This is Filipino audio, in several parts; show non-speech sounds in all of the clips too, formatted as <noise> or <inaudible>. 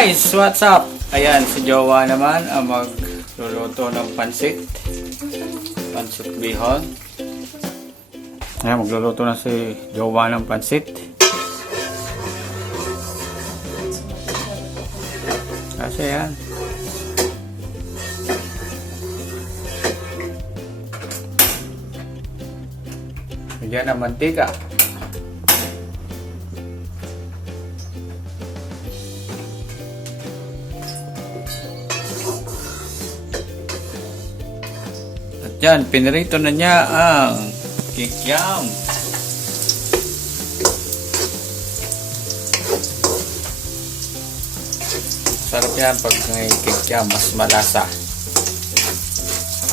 guys, what's up? Ayan, si Jowa naman ang magluluto ng pansit. Pansit bihon. Ayan, magluluto na si Jowa ng pansit. Kasi yan. Bigyan ng mantika. At yan, pinirito na niya ang kikyam. Sarap yan pag may kikyam, mas malasa.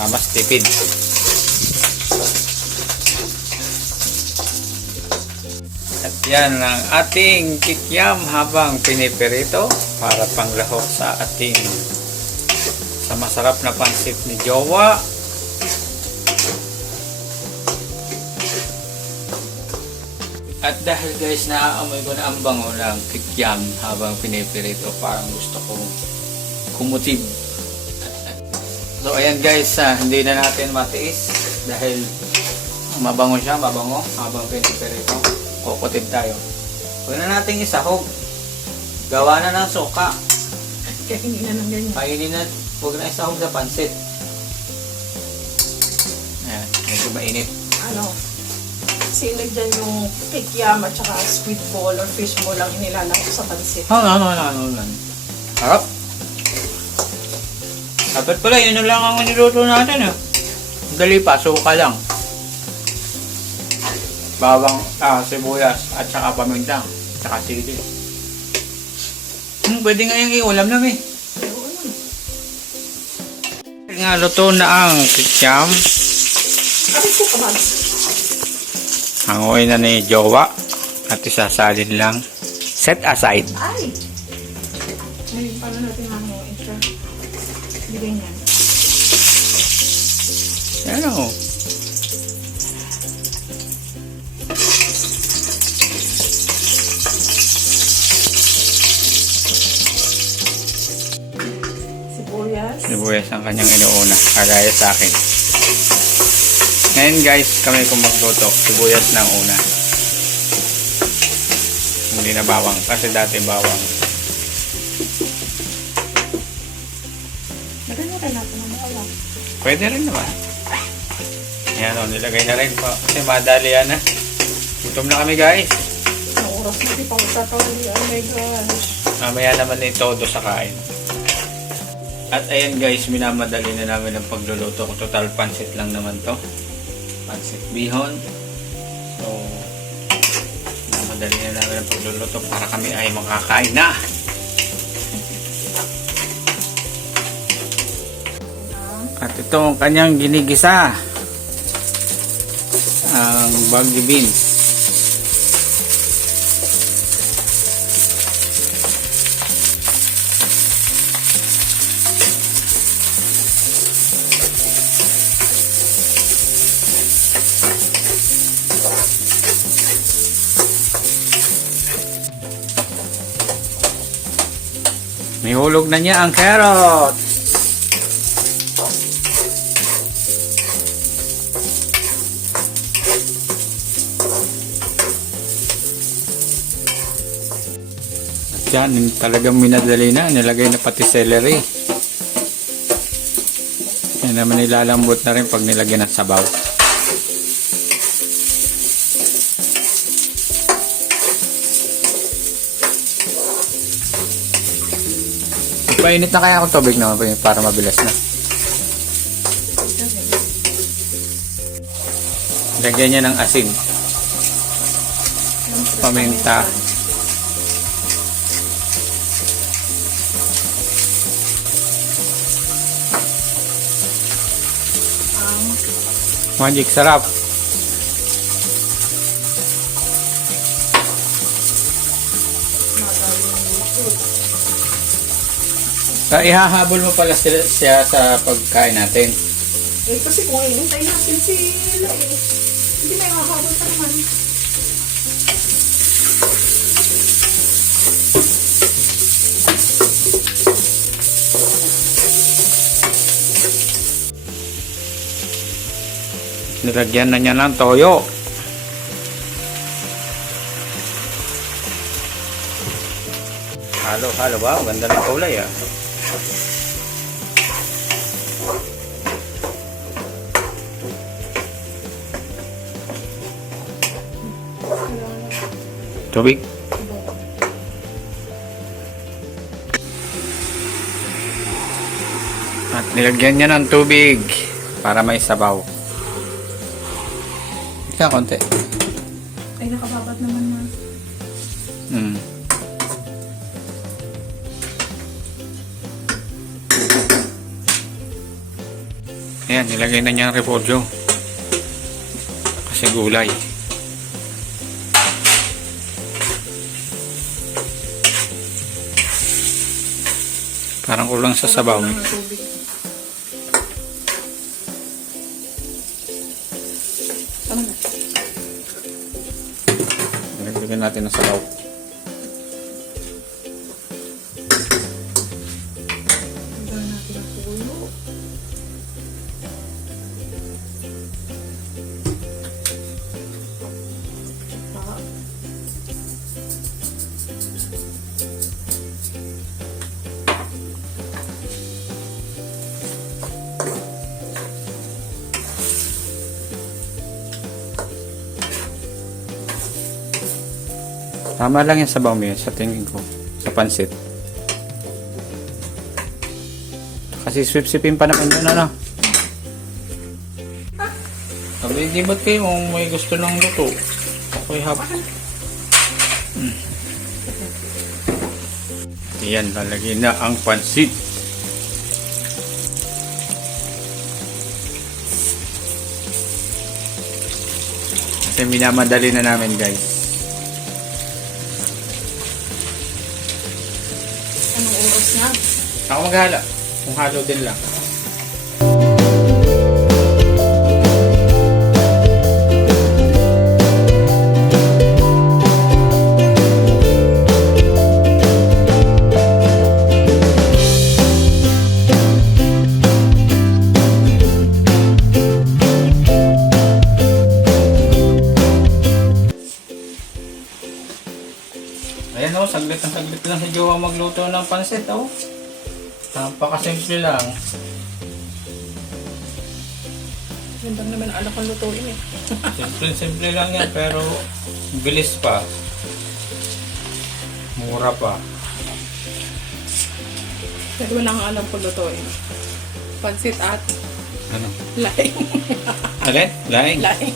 Ah, mas tipid. At yan ang ating kikyam habang pinipirito para panglahok sa ating sa masarap na pansit ni Jowa. At dahil guys, naaamoy ko na ang bango ng kikyam habang pinipirito, parang gusto kong kumutib. So ayan guys, ah, hindi na natin matiis dahil mabango siya, mabango habang pinipirito. Kukutib tayo. Huwag na natin isahog. Gawa na ng suka. <laughs> Hindi na ng ganyan. Kainin na, huwag na isahog sa pansit. Ayan, medyo mainit. Ano, sinag dyan yung kikiam at saka squid ball or fish ball ang inilalako sa pansit. Oh, ano, ano, ano, ano. Harap. Dapat pala, yun na lang ang niluto natin eh. Dali pa, suka lang. Bawang, ah, sibuyas, at saka paminta, at saka sili. Hmm, pwede nga yung iulam. Pero ano, Nga, luto na ang kikyam. Abit ko kabag. Hangoy na ni Jowa. At isasalin lang. Set aside. Ay! Ngayon, paano natin hanguin siya? Hindi ganyan. Ano? Sibuyas. Sibuyas ang kanyang inuuna. Kagaya sa akin. Ngayon guys, kami kung magluto. Sibuyas na una. Hindi na bawang. Kasi dati bawang. Lagyan natin natin ang bawang. Pwede rin naman. Yan o, nilagay na rin po. Kasi madali yan na. Gutom na kami guys. Ang oras na di pa magtatawali. Oh my gosh. Mamaya naman na todo sa kain. At ayan guys, minamadali na namin ang pagluluto ko. Total pansit lang naman to. Pansit bihon. So, minamadali na namin ang pagluluto para kami ay makakain na. At ito ang kanyang ginigisa. Ang baggy beans. Nihulog na niya ang carrot. At yan, talagang minadali na. Nilagay na pati celery. Yan naman nilalambot na rin pag nilagyan ng sabaw. Painit na kaya akong tubig naman para mabilis na. Lagyan niya ng asin. Paminta. Magic, sarap. magaling Ah, ihahabol mo pala sila, siya sa pagkain natin. Eh, kasi kung hinintay natin sila eh. Hindi na ihahabol pa naman. Nilagyan na niya ng toyo. Halo, halo ba? Wow. Ganda ng kulay ah. Tubig. At nilagyan niya ng tubig para may sabaw. Kaya konti. Ay, nakababat naman na. Mm. Ayan, nilagay na niya ang repolyo. Kasi gulay. Parang kulang sa sabaw. Nilagyan natin ng sabaw. Tama lang yung sabaw mo yun, sa tingin ko. Sa pansit. Kasi sweep-sweepin pa naman doon, ano? Sabi, di ba't kayo kung may gusto ng luto? Okay, hap. Hmm. Yan, lalagyan na ang pansit. Kasi minamadali na namin, guys. Na? Ako maghala. Kung halo din lang. Lang sa jowa magluto ng pansit o. Napakasimple lang. Yun lang naman alak ang lutuin eh. <laughs> Simple-simple lang yan pero bilis pa. Mura pa. Pero wala kang alam kung lutuin. Pansit at Ano? laing. <laughs> Alin? Laing. laing.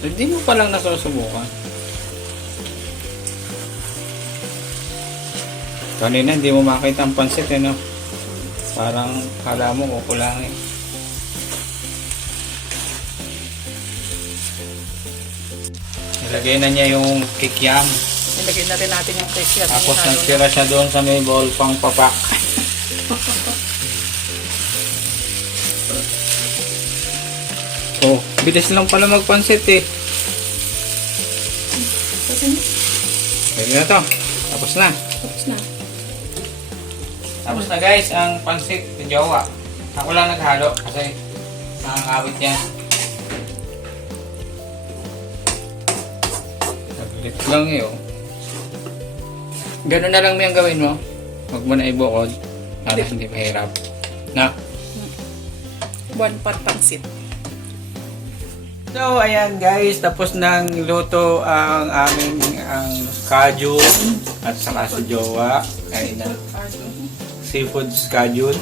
Hindi mo pa lang nasusubukan. Kanina hindi mo makita ang pansit eh no? Parang kala mo kukulangin. Nilagay na niya yung kikiam. Ilagay na rin natin yung yan. Tapos nagtira siya doon sa may bowl pang papak. <laughs> oh, bilis lang pala magpansit eh. Pwede na to. Tapos na. Tapos na. Tapos na guys, ang pansit ni Jowa. Ako lang naghalo kasi nakangawit yan. Saglit lang eh oh. Ganun na lang mo yung gawin mo. Huwag mo na ibukod para hindi mahirap. Na? One pot pansit. So, ayan guys, tapos nang luto ang aming ang kaju at saka si Jowa. Ay, na, seafood schedule.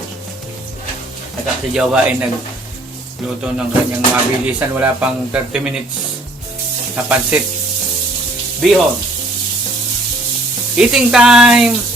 At ang si Jowa ay nagluto ng kanyang mabilisan. Wala pang 30 minutes na pansit. Bihon. Eating time!